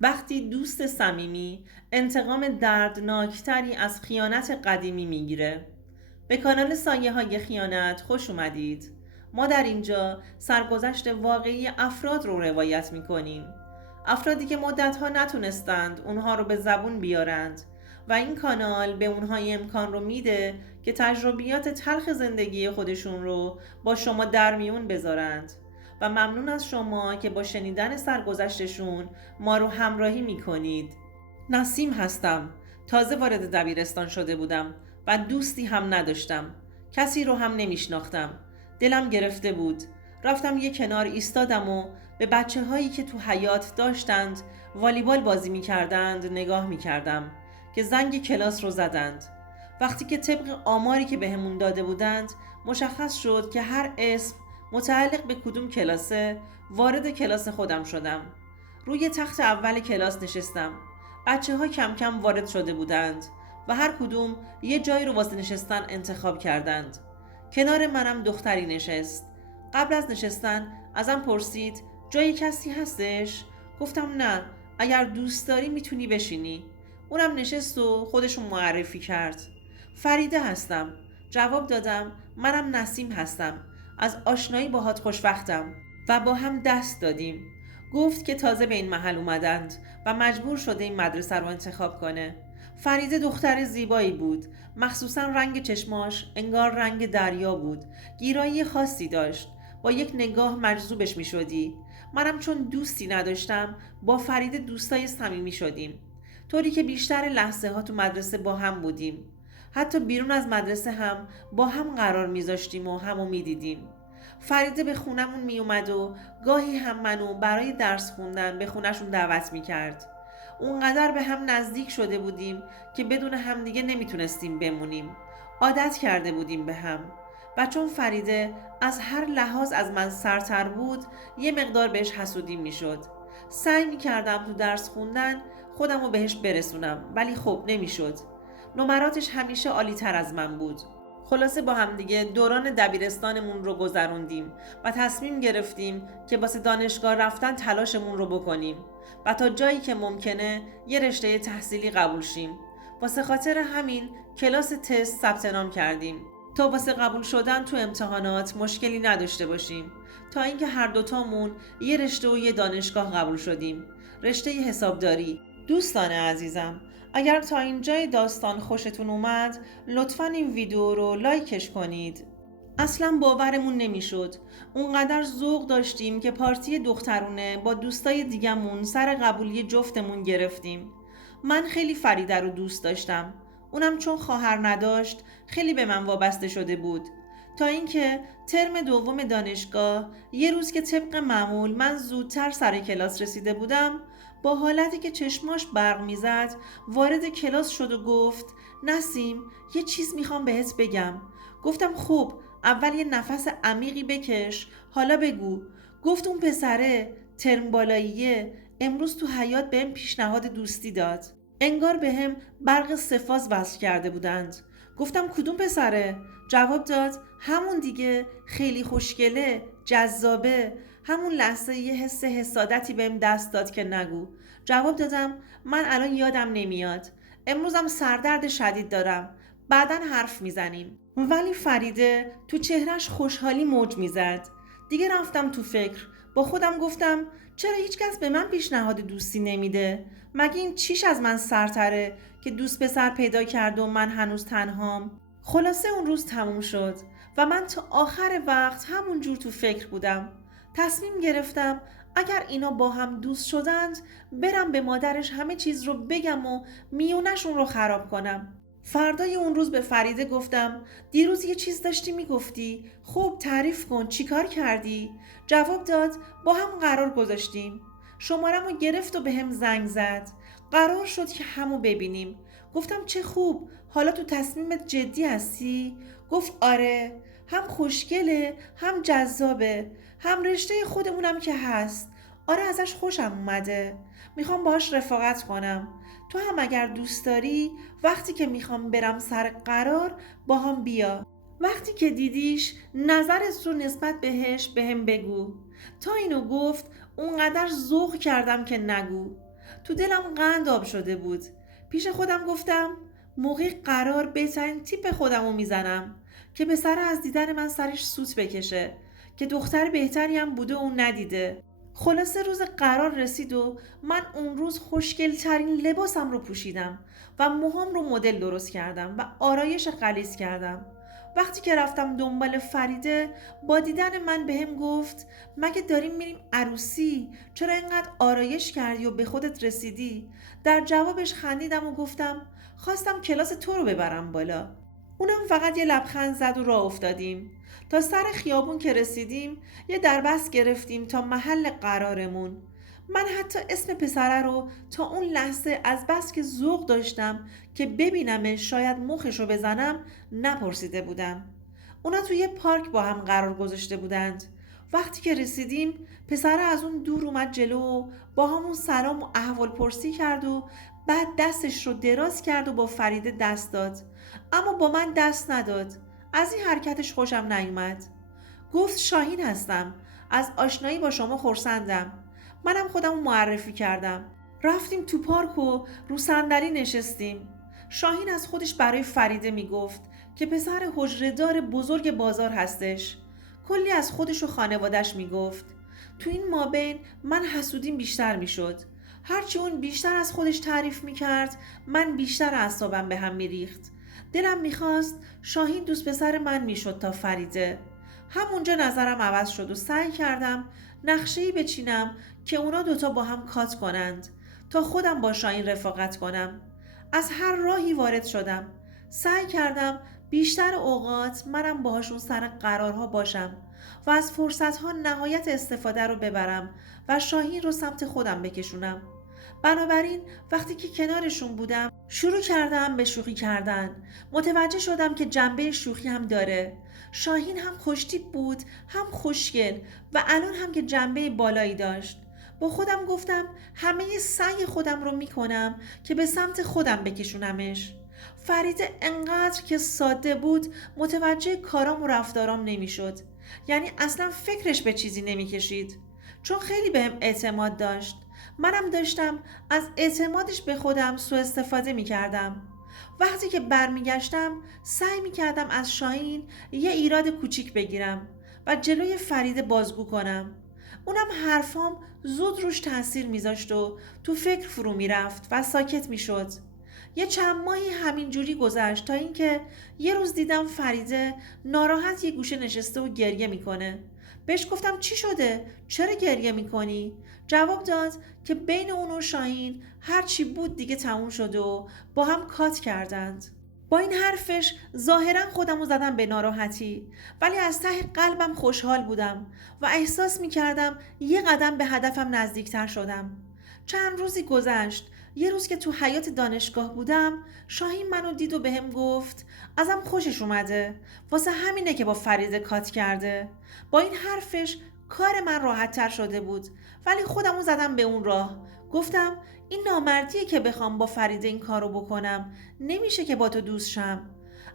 وقتی دوست صمیمی انتقام دردناکتری از خیانت قدیمی میگیره. به کانال سایه های خیانت خوش اومدید. ما در اینجا سرگذشت واقعی افراد رو روایت میکنیم. افرادی که مدتها نتونستند اونها رو به زبون بیارند و این کانال به اونها امکان رو میده که تجربیات تلخ زندگی خودشون رو با شما در میون بذارند و ممنون از شما که با شنیدن سرگذشتشون ما رو همراهی میکنید. نسیم هستم. تازه وارد دبیرستان شده بودم و دوستی هم نداشتم. کسی رو هم نمیشناختم. دلم گرفته بود. رفتم یه کنار ایستادم و به بچه هایی که تو حیات داشتند والیبال بازی میکردند نگاه میکردم که زنگ کلاس رو زدند. وقتی که طبق آماری که بهمون داده بودند مشخص شد که هر اسم متعلق به کدوم کلاسه، وارد کلاس خودم شدم. روی تخت اول کلاس نشستم. بچه ها کم کم وارد شده بودند و هر کدوم یه جایی رو واسه نشستن انتخاب کردند. کنار منم دختری نشست. قبل از نشستن ازم پرسید جای کسی هستش؟ گفتم نه، اگر دوست داری میتونی بشینی. اونم نشست و خودشون معرفی کرد. فریده هستم. جواب دادم منم نسیم هستم. از آشنایی باهات خوشوقتم و با هم دست دادیم. گفت که تازه به این محل اومدند و مجبور شده این مدرسه رو انتخاب کنه. فریده دختر زیبایی بود، مخصوصا رنگ چشماش انگار رنگ دریا بود. گیرایی خاصی داشت. با یک نگاه مجذوبش می شدی. منم چون دوستی نداشتم با فریده دوستای صمیمی شدیم. طوری که بیشتر لحظه ها تو مدرسه با هم بودیم. حتی بیرون از مدرسه هم با هم قرار میذاشتیم و همو میدیدیم. فریده به خونمون میومد و گاهی هم منو برای درس خوندن به خونشون دعوت میکرد. اونقدر به هم نزدیک شده بودیم که بدون همدیگه نمیتونستیم بمونیم. عادت کرده بودیم به هم. و چون فریده از هر لحاظ از من سرتر بود یه مقدار بهش حسودی میشد. سعی میکردم تو درس خوندن خودمو بهش برسونم ولی خب نمیشد. نمراتش همیشه عالی تر از من بود. خلاصه با هم دیگه دوران دبیرستانمون رو گذروندیم و تصمیم گرفتیم که واسه دانشگاه رفتن تلاشمون رو بکنیم و تا جایی که ممکنه یه رشته تحصیلی قبول شیم. واسه خاطر همین کلاس تست ثبت نام کردیم تا واسه قبول شدن تو امتحانات مشکلی نداشته باشیم. تا اینکه هر دوتامون یه رشته و یه دانشگاه قبول شدیم، رشته حسابداری. دوستان عزیزم، اگر تا اینجای داستان خوشتون اومد لطفاً این ویدیو رو لایکش کنید. اصلا باورمون نمیشد. اونقدر ذوق داشتیم که پارتی دخترونه با دوستای دیگمون سر قبولی جفتمون گرفتیم. من خیلی فریده رو دوست داشتم. اونم چون خواهر نداشت خیلی به من وابسته شده بود. تا اینکه ترم دوم دانشگاه یه روز که طبق معمول من زودتر سر کلاس رسیده بودم، با حالتی که چشماش برق میزد وارد کلاس شد و گفت نسیم یه چیز میخوام بهت بگم. گفتم خب اول یه نفس عمیقی بکش حالا بگو. گفت اون پسره ترم بالاییه امروز تو حیاط بهم پیشنهاد دوستی داد. انگار بهم برق سه‌فاز وصل کرده بودند. گفتم کدوم پسره؟ جواب داد همون دیگه، خیلی خوشگله، جذابه. همون لحظه یه حس حسادتی بهم دست داد که نگو. جواب دادم من الان یادم نمیاد. امروزم سردرد شدید دارم. بعداً حرف میزنیم. ولی فریده تو چهرش خوشحالی موج میزد. دیگه رفتم تو فکر. با خودم گفتم چرا هیچکس به من پیشنهاد دوستی نمیده؟ مگه این چیش از من سرتره که دوست پسر پیدا کرد و من هنوز تنهام؟ خلاصه اون روز تموم شد و من تا آخر وقت همون جور تو فکر بودم. تصمیم گرفتم اگر اینا با هم دوست شدند برم به مادرش همه چیز رو بگم و میونشون رو خراب کنم. فردای اون روز به فریده گفتم دیروز یه چیز داشتی میگفتی، خب تعریف کن چیکار کردی؟ جواب داد با هم قرار گذاشتیم. شمارمو گرفت و به هم زنگ زد. قرار شد که همو ببینیم. گفتم چه خوب، حالا تو تصمیمت جدی هستی؟ گفت آره، هم خوشگله هم جذابه، هم رشته خودمونم که هست. آره ازش خوشم اومده. میخوام باهاش رفاقت کنم. تو هم اگر دوست داری وقتی که میخوام برم سر قرار با هم بیا. وقتی که دیدیش نظرت رو نسبت بهش بهم بگو. تا اینو گفت اونقدر ذوق کردم که نگو. تو دلم قند آب شده بود. پیش خودم گفتم موقع قرار بهترین تیپ خودمو میزنم که پسر از دیدن من سرش سوت بکشه، که دختر بهتری هم بوده و ندیده. خلاصه روز قرار رسید و من اون روز خوشگل ترین لباسم رو پوشیدم و موهام رو مدل درست کردم و آرایش غلیظ کردم. وقتی که رفتم دنبال فریده، با دیدن من بهم گفت مگه داریم میریم عروسی؟ چرا اینقدر آرایش کردی و به خودت رسیدی؟ در جوابش خندیدم و گفتم خواستم کلاس تو رو ببرم بالا. اونم فقط یه لبخند زد و راه افتادیم. تا سر خیابون که رسیدیم یه دربست گرفتیم تا محل قرارمون. من حتی اسم پسره رو تا اون لحظه از بس که ذوق داشتم که ببینمش شاید مخشو بزنم نپرسیده بودم. اونا توی یه پارک با هم قرار گذاشته بودند. وقتی که رسیدیم پسره از اون دور اومد جلو و با همون سلام و احوال پرسی کرد و بعد دستش رو دراز کرد و با فریده دست داد، اما با من دست نداد. از این حرکتش خوشم نیومد. گفت شاهین هستم، از آشنایی با شما خرسندم. منم خودمو معرفی کردم. رفتیم تو پارک و رو صندلی نشستیم. شاهین از خودش برای فریده میگفت که پسر حجره‌دار بزرگ بازار هستش. کلی از خودش و خانوادش میگفت. تو این مابین من حسودیم بیشتر میشد. هرچی اون بیشتر از خودش تعریف میکرد من بیشتر اعصابم به هم میریخت. دلم میخواست شاهین دوست پسر من میشد تا فریده. همونجا نظرم عوض شد و سعی کردم نقشه‌ای بچینم که اونا دوتا با هم کات کنند تا خودم با شاهین رفاقت کنم. از هر راهی وارد شدم. سعی کردم بیشتر اوقات منم باهاشون سر قرارها باشم و از فرصتها نهایت استفاده رو ببرم و شاهین رو سمت خودم بکشونم. بنابراین وقتی که کنارشون بودم شروع کردم به شوخی کردن. متوجه شدم که جنبه شوخی هم داره. شاهین هم خوشتیپ بود، هم خوشگل و الان هم که جنبه بالایی داشت. با خودم گفتم همه سعی خودم رو میکنم که به سمت خودم بکشونمش. فریده انقدر که ساده بود متوجه کارام و رفتارام نمیشد. یعنی اصلا فکرش به چیزی نمیکشید، چون خیلی بهم اعتماد داشت. منم داشتم از اعتمادش به خودم سوء استفاده می کردم. وقتی که برمیگشتم سعی می کردم از شاهین یه ایراد کوچیک بگیرم و جلوی فریده بازگو کنم. اونم حرفام زود روش تاثیر میذاشت و تو فکر فرو میرفت و ساکت میشد. یه چند ماهی همین جوری گذشت تا اینکه یه روز دیدم فریده ناراحت یه گوشه نشسته و گریه میکنه. بهش گفتم چی شده؟ چرا گریه میکنی؟ جواب داد که بین اون و شاهین هر چی بود دیگه تموم شده و با هم کات کردند. با این حرفش ظاهرا خودمو زدم به ناراحتی، ولی از ته قلبم خوشحال بودم و احساس میکردم یه قدم به هدفم نزدیکتر شدم. چند روزی گذشت. یه روز که تو حیاط دانشگاه بودم شاهین منو دید و بهم گفت ازم خوشش اومده، واسه همینه که با فریده کات کرده. با این حرفش کار من راحت تر شده بود، ولی خودمو زدم به اون راه. گفتم این نامردیه که بخوام با فریده این کارو بکنم. نمیشه که با تو دوست شم.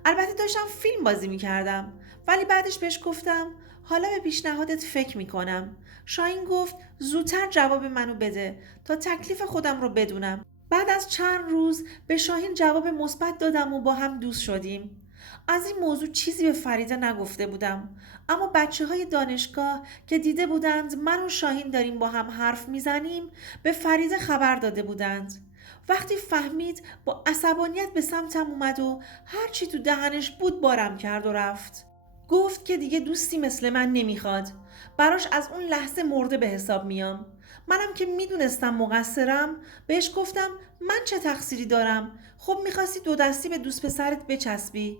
البته داشتم فیلم بازی میکردم، ولی بعدش بهش گفتم حالا به پیشنهادت فکر میکنم. شاهین گفت زودتر جواب منو بده تا تکلیف خودم رو بدونم. بعد از چند روز به شاهین جواب مثبت دادم و با هم دوست شدیم. از این موضوع چیزی به فریده نگفته بودم، اما بچه‌های دانشگاه که دیده بودند من و شاهین داریم با هم حرف میزنیم به فریده خبر داده بودند. وقتی فهمید با عصبانیت به سمتم اومد و هرچی تو دهنش بود بارم کرد و رفت. گفت که دیگه دوستی مثل من نمیخواد. براش از اون لحظه مرده به حساب میام. منم که میدونستم مقصرم بهش گفتم من چه تقصیری دارم؟ خب میخواستی دو دستی به دوست پسرت بچسبی.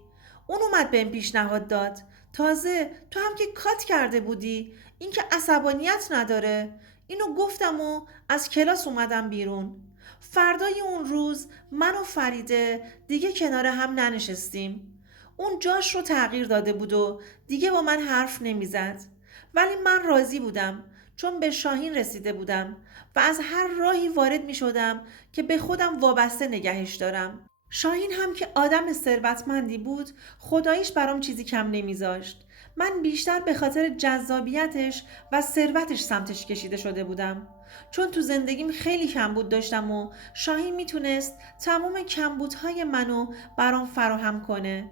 اون اومد بهم پیشنهاد داد. تازه تو هم که کات کرده بودی. این که عصبانیت نداره. اینو گفتم و از کلاس اومدم بیرون. فردای اون روز من و فریده دیگه کنار هم ننشستیم. اون جاش رو تغییر داده بود و دیگه با من حرف نمیزد. ولی من راضی بودم، چون به شاهین رسیده بودم و از هر راهی وارد می شدم که به خودم وابسته نگهش دارم. شاهین هم که آدم ثروتمندی بود خداییش برام چیزی کم نمیذاشت. من بیشتر به خاطر جذابیتش و ثروتش سمتش کشیده شده بودم. چون تو زندگیم خیلی کمبود داشتم و شاهین میتونست تمام کمبودهای منو برام فراهم کنه.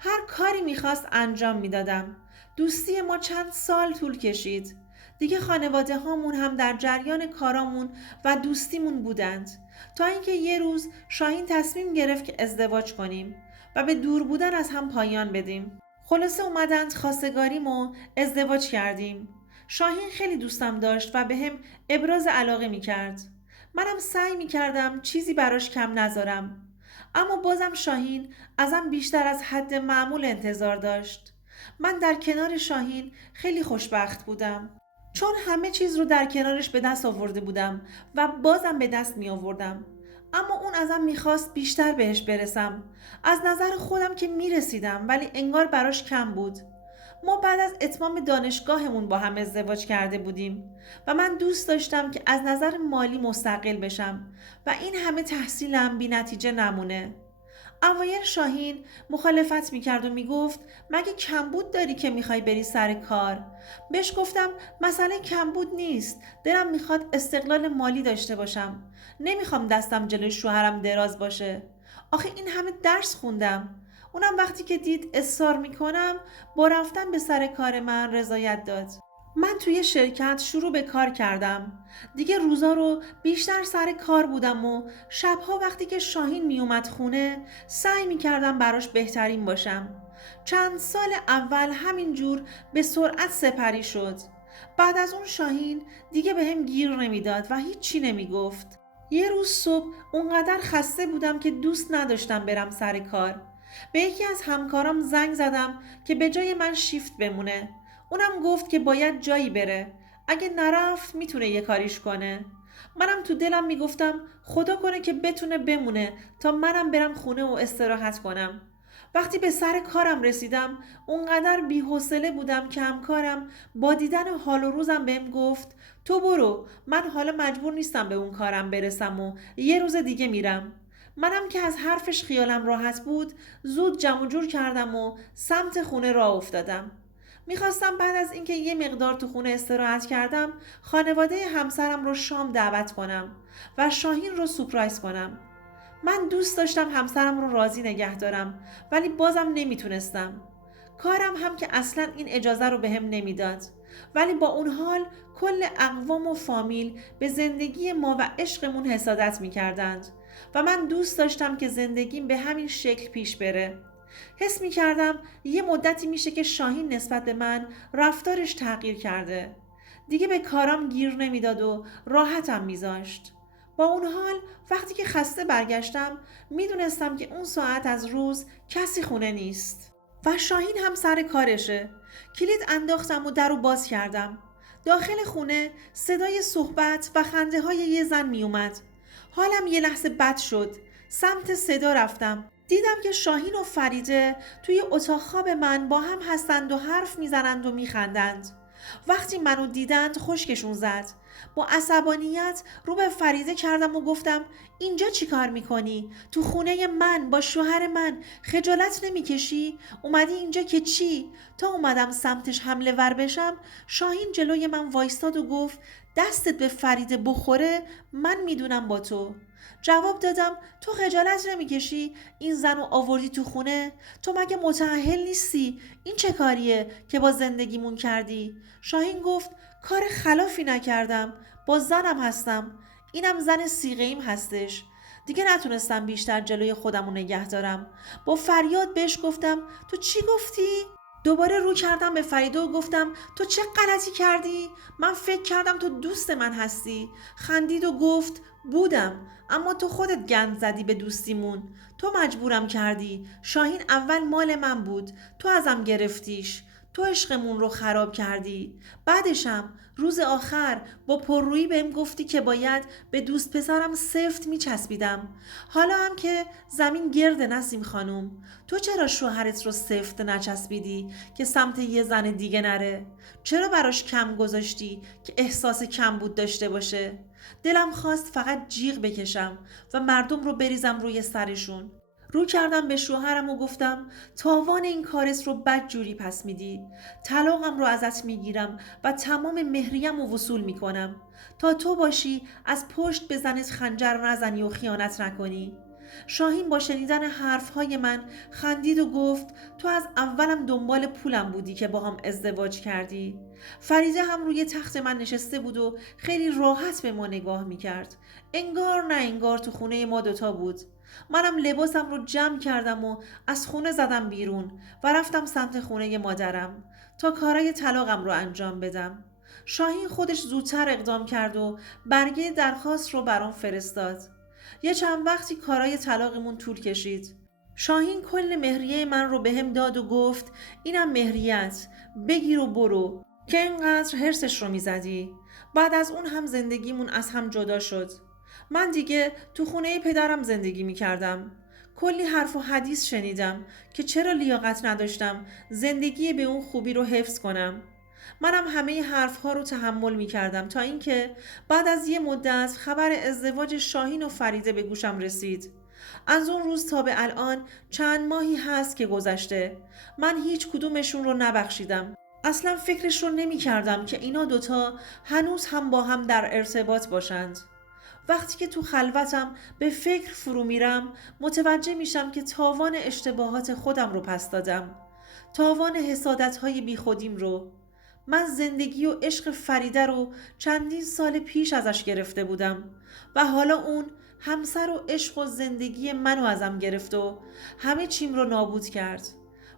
هر کاری میخواست انجام میدادم. دوستی ما چند سال طول کشید. دیگه خانواده هامون هم در جریان کارامون و دوستیمون بودند تا اینکه یه روز شاهین تصمیم گرفت که ازدواج کنیم و به دور بودن از هم پایان بدیم. خلاصه اومدند خواستگاریم و ازدواج کردیم. شاهین خیلی دوستم داشت و به هم ابراز علاقه می کرد. منم سعی می کردم چیزی براش کم نذارم. اما بازم شاهین ازم بیشتر از حد معمول انتظار داشت. من در کنار شاهین خیلی خوشبخت بودم. چون همه چیز رو در کنارش به دست آورده بودم و بازم به دست می آوردم. اما اون ازم میخواست بیشتر بهش برسم. از نظر خودم که میرسیدم ولی انگار براش کم بود. ما بعد از اتمام دانشگاهمون با هم ازدواج کرده بودیم و من دوست داشتم که از نظر مالی مستقل بشم و این همه تحصیلم بی نتیجه نمونه. اوایل شاهین مخالفت میکرد و میگفت مگه کمبود داری که میخوای بری سر کار؟ بهش گفتم مسئله کمبود نیست، دلم میخواد استقلال مالی داشته باشم. نمیخوام دستم جلوی شوهرم دراز باشه. آخه این همه درس خوندم. اونم وقتی که دید اصرار میکنم با رفتن به سر کار من رضایت داد. من توی شرکت شروع به کار کردم. دیگه روزا رو بیشتر سر کار بودم و شبها وقتی که شاهین میومد خونه سعی میکردم براش بهترین باشم. چند سال اول همینجور به سرعت سپری شد. بعد از اون شاهین دیگه به هم گیر نمیداد و هیچی نمیگفت. یه روز صبح اونقدر خسته بودم که دوست نداشتم برم سر کار. به یکی از همکارام زنگ زدم که به جای من شیفت بمونه. اونم گفت که باید جایی بره. اگه نرفت میتونه یه کاریش کنه. منم تو دلم میگفتم خدا کنه که بتونه بمونه تا منم برم خونه و استراحت کنم. وقتی به سر کارم رسیدم اونقدر بی‌حوصله بودم که همکارم با دیدن حال و روزم بهم گفت تو برو، من حالا مجبور نیستم به اون کارم برسم و یه روز دیگه میرم. منم که از حرفش خیالم راحت بود زود جمع جور کردم و سمت خونه راه افتادم. میخواستم بعد از اینکه یه مقدار تو خونه استراحت کردم خانواده همسرم رو شام دعوت کنم و شاهین رو سورپرایز کنم. من دوست داشتم همسرم رو راضی نگه دارم ولی بازم نمیتونستم. کارم هم که اصلا این اجازه رو بهم نمیداد. ولی با اون حال کل اقوام و فامیل به زندگی ما و عشقمون حسادت میکردند و من دوست داشتم که زندگیم به همین شکل پیش بره. حس می کردم یه مدتی میشه که شاهین نسبت به من رفتارش تغییر کرده. دیگه به کارام گیر نمیداد و راحتم میذاشت. با اون حال وقتی که خسته برگشتم میدونستم که اون ساعت از روز کسی خونه نیست و شاهین هم سر کارشه. کلید انداختم و در رو باز کردم. داخل خونه صدای صحبت و خنده های یه زن میومد. حالم یه لحظه بد شد. سمت صدا رفتم. دیدم که شاهین و فریده توی اتاق خواب من با هم هستند و حرف میزنند و میخندند. وقتی منو دیدند خشکشون زد. با عصبانیت رو به فریده کردم و گفتم اینجا چی کار میکنی؟ تو خونه من با شوهر من خجالت نمیکشی؟ اومدی اینجا که چی؟ تا اومدم سمتش حمله ور بشم شاهین جلوی من وایستاد و گفت دستت به فریده بخوره من میدونم با تو. جواب دادم تو خجالت نمیکشی این زن رو آوردی تو خونه؟ تو مگه متأهل نیستی؟ این چه کاریه که با زندگیمون کردی؟ شاهین گفت کار خلافی نکردم، با زنم هستم، اینم زن سیغه‌ایم هستش. دیگه نتونستم بیشتر جلوی خودمو نگه دارم. با فریاد بهش گفتم تو چی گفتی؟ دوباره رو کردم به فریده و گفتم تو چه غلطی کردی؟ من فکر کردم تو دوست من هستی. خندید و گفت بودم، اما تو خودت گند زدی به دوستیمون. تو مجبورم کردی. شاهین اول مال من بود، تو ازم گرفتیش. تو عشقمون رو خراب کردی. بعدشم روز آخر با پررویی بهم گفتی که باید به دوست پسرم سفت میچسبیدم. حالا هم که زمین گرد نسیم خانوم، تو چرا شوهرت رو سفت نچسبیدی که سمت یه زن دیگه نره؟ چرا براش کم گذاشتی که احساس کم بود داشته باشه؟ دلم خواست فقط جیغ بکشم و مردم رو بریزم روی سرشون. رو کردم به شوهرم و گفتم تاوان این کارت رو بدجوری پس میدی. طلاقم رو ازت میگیرم و تمام مهریم رو وصول میکنم تا تو باشی از پشت بزنت خنجر نزنی و خیانت نکنی. شاهین با شنیدن حرفهای من خندید و گفت تو از اولم دنبال پولم بودی که با هم ازدواج کردی. فریده هم روی تخت من نشسته بود و خیلی راحت به ما نگاه میکرد. انگار نه انگار تو خونه ما دوتا بود. منم لباسم رو جمع کردم و از خونه زدم بیرون و رفتم سمت خونه مادرم تا کارای طلاقم رو انجام بدم. شاهین خودش زودتر اقدام کرد و برگه درخواست رو برام فرستاد. یه چند وقتی کارای طلاقمون طول کشید. شاهین کل مهریه من رو بهم داد و گفت اینم مهریت، بگیر و برو که اینقدر حرسش رو میزدی. بعد از اون هم زندگیمون از هم جدا شد. من دیگه تو خونه پدرم زندگی میکردم. کلی حرف و حدیث شنیدم که چرا لیاقت نداشتم زندگی به اون خوبی رو حفظ کنم. منم همه حرفها رو تحمل می کردم تا اینکه بعد از یه مدت خبر ازدواج شاهین و فریده به گوشم رسید. از اون روز تا به الان چند ماهی هست که گذشته. من هیچ کدومشون رو نبخشیدم. اصلا فکرش رو نمی کردم که اینا دوتا هنوز هم با هم در ارتباط باشند. وقتی که تو خلوتم به فکر فرو میرم متوجه میشم که تاوان اشتباهات خودم رو پس دادم. تاوان حسادت‌های بی خودیم رو. من زندگی و عشق فریده رو چندین سال پیش ازش گرفته بودم و حالا اون همسر و عشق و زندگی منو ازم گرفت و همه چیم رو نابود کرد.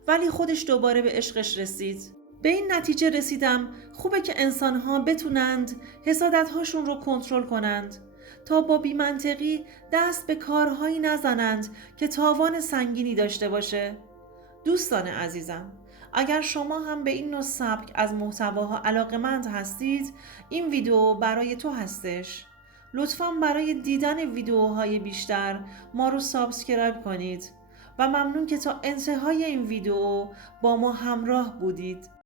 ولی خودش دوباره به عشقش رسید. به این نتیجه رسیدم خوبه که انسان‌ها بتونند حسادت‌هاشون رو کنترل کنند تا با بی‌منطقی دست به کارهایی نزنند که تاوان سنگینی داشته باشه. دوستان عزیزم، اگر شما هم به این نوع سبک از محتواها علاقه‌مند هستید، این ویدیو برای تو هستش. لطفاً برای دیدن ویدیوهای بیشتر ما رو سابسکرایب کنید و ممنون که تا انتهای این ویدیو با ما همراه بودید.